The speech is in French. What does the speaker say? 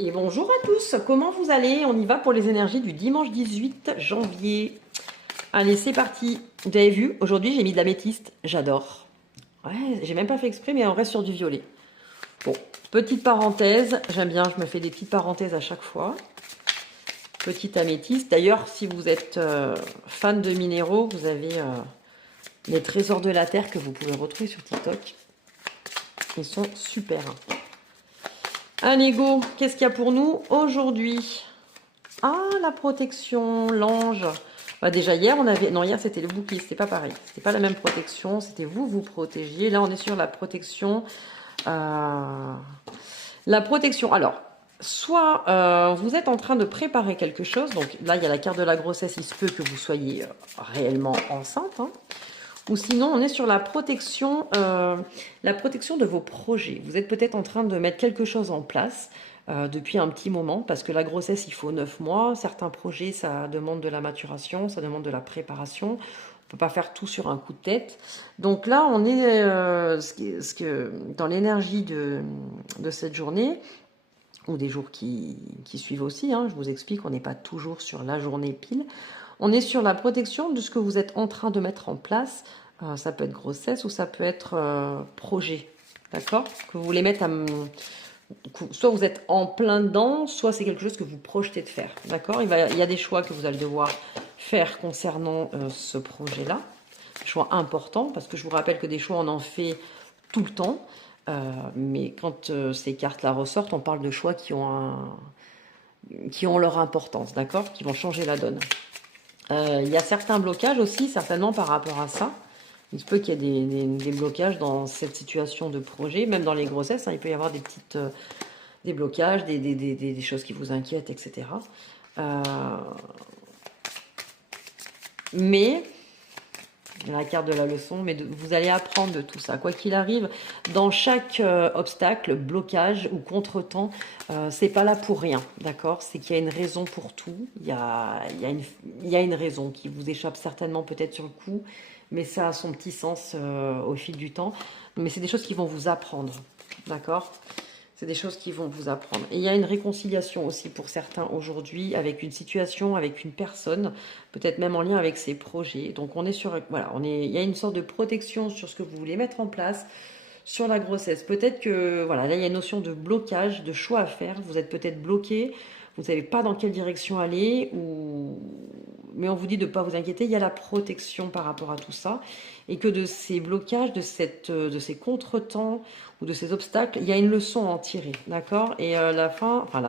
Et bonjour à tous, comment vous allez? On y va pour les énergies du dimanche 18 janvier. Allez, c'est parti. Vous avez vu, aujourd'hui j'ai mis de l'améthyste, j'adore. Ouais, j'ai même pas fait exprès, mais on reste sur du violet. Bon, petite parenthèse, j'aime bien, je me fais des petites parenthèses à chaque fois. Petite améthyste. D'ailleurs, si vous êtes fan de minéraux, vous avez les trésors de la terre que vous pouvez retrouver sur TikTok. Ils sont super. Allez, go, qu'est-ce qu'il y a pour nous aujourd'hui? Ah, la protection, l'ange. Bah déjà hier, on avait... Non, hier, c'était le bouclier, c'était pas pareil. C'était pas la même protection, c'était vous protégiez. Là, on est sur la protection. La protection, alors, soit vous êtes en train de préparer quelque chose. Donc là, il y a la carte de la grossesse. Il se peut que vous soyez réellement enceinte. Hein. Ou sinon, on est sur la protection de vos projets. Vous êtes peut-être en train de mettre quelque chose en place depuis un petit moment, parce que la grossesse, il faut 9 mois. Certains projets, ça demande de la maturation, ça demande de la préparation. On ne peut pas faire tout sur un coup de tête. Donc là, on est dans l'énergie de cette journée, ou des jours qui suivent aussi. Hein, je vous explique, on n'est pas toujours sur la journée pile. On est sur la protection de ce que vous êtes en train de mettre en place. Ça peut être grossesse ou ça peut être projet. D'accord? Que vous voulez mettre à... Soit vous êtes en plein dedans, soit c'est quelque chose que vous projetez de faire. D'accord? Il y a des choix que vous allez devoir faire concernant ce projet-là. Choix importants, parce que je vous rappelle que des choix, on en fait tout le temps. Mais quand ces cartes-là ressortent, on parle de choix qui ont leur importance, d'accord? Qui vont changer la donne. Il y a certains blocages aussi, certainement par rapport à ça. Il se peut qu'il y ait des blocages dans cette situation de projet, même dans les grossesses, hein, il peut y avoir des blocages, des choses qui vous inquiètent, etc. Mais, la carte de la leçon, mais vous allez apprendre de tout ça. Quoi qu'il arrive, dans chaque obstacle, blocage ou contretemps, c'est pas là pour rien, d'accord? C'est qu'il y a une raison pour tout. Il y a une raison qui vous échappe certainement peut-être sur le coup, mais ça a son petit sens au fil du temps. Mais c'est des choses qui vont vous apprendre, d'accord? C'est des choses qui vont vous apprendre. Et il y a une réconciliation aussi pour certains aujourd'hui avec une situation, avec une personne, peut-être même en lien avec ses projets. Donc on est sur, voilà, il y a une sorte de protection sur ce que vous voulez mettre en place, sur la grossesse. Peut-être que, voilà, là il y a une notion de blocage, de choix à faire. Vous êtes peut-être bloqué, vous ne savez pas dans quelle direction aller, mais on vous dit de ne pas vous inquiéter, il y a la protection par rapport à tout ça. Et que de ces blocages, de ces contretemps ou de ces obstacles, il y a une leçon à en tirer, d'accord? Et la fin, enfin